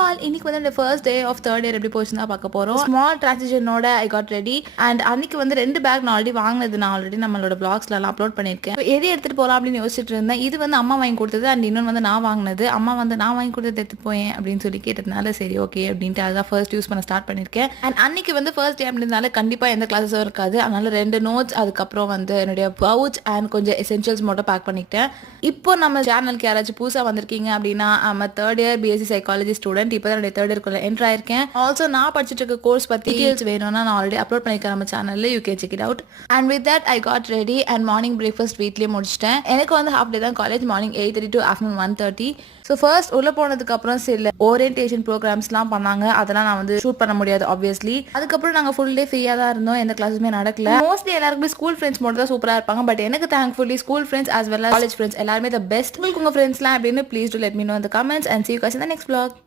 All இன்னைக்கு வந்து இந்த first day of third year எப்படி போச்சுன்னு தான் பார்க்க போறோம். ஸ்மால் டிரான்சிஷனோட ஐ காட் ரெடி அண்ட் அன்னைக்கு வந்து 2 பேக் நான் ஆல்ரெடி வாங்கினது நான் ஆல்ரெடி நம்மளோட பிளாக்ஸ்லாம் அப்லோட் பண்ணியிருக்கேன். எது எடுத்துட்டு போகலாம் அப்படின்னு யோசிச்சுட்டு இருந்தேன். இது வந்து அம்மா வாங்கி கொடுத்தது அண்ட் இன்னொன்று வந்து நான் வாங்கினது. அம்மா வந்து நான் வாங்கி கொடுத்தது எடுத்து போயேன் அப்படின்னு சொல்லி கேட்டதுனால சரி ஓகே அப்படின்ட்டு அதான் ஃபர்ஸ்ட் யூஸ் பண்ண ஸ்டார்ட் பண்ணியிருக்கேன். அண்ட் அன்னைக்கு வந்து ஃபர்ஸ்ட் டே அப்படின்றதுனால கண்டிப்பாக எந்த கிளாஸஸும் இருக்காது. அதனால 2 நோட்ஸ் அதுக்கப்புறம் வந்து என்னுடைய பவுச் அண்ட் கொஞ்சம் எசென்ஷியல்ஸ் மட்டும் பேக் பண்ணிக்கிட்டேன். இப்போ நம்ம சேனலுக்கு யாராச்சும் புதுசாக வந்திருக்கீங்க அப்படின்னா நம்ம third year BSc psychology student. இப்போ தான் என்னுடைய தேர்ட் இயர்க்குள்ள என்டர் ஆயிருக்கேன். ஆல்சோ நான் படிச்சுட்டு இருக்க கோர்ஸ் பற்றி டீடைல்ஸ் வேணும்னா நான் ஆல்ரெடி அப்லோட் பண்ணியிருக்கேன் நம்ம சேனலில். You can check it out. And with that I got ready and morning breakfast வீட்லேயே முடிச்சிட்டேன். எனக்கு வந்து ஹாஃப் டே தான் college. Morning 8:30 to afternoon 1:30. So first உள்ளே போனதுக்கப்புறம் சில ஓரியன்டேஷன் ப்ரோக்ராம்ஸ்லாம் பண்ணாங்க. அதெல்லாம் நான் வந்து ஷூட் பண்ண முடியாது ஆப்வியஸ்லி. அதுக்கப்புறம் நாங்கள் ஃபுல் டே ஃப்ரீயாக தான் இருந்தோம். எந்த கிளாஸுமே நடக்கல. மோஸ்ட்லி எல்லாருக்குமே ஸ்கூல் ஃப்ரெண்ட்ஸ் மட்டும் தான் சூப்பராக இருப்பாங்க. பட் எனக்கு thankfully school friends as well as college friends எல்லாருமே த பெஸ்ட். உங்களுக்கு உங்கள் ஃப்ரெண்ட்ஸ்லாம் அப்படின்னு please do let me know in the comments and see you guys in the next vlog.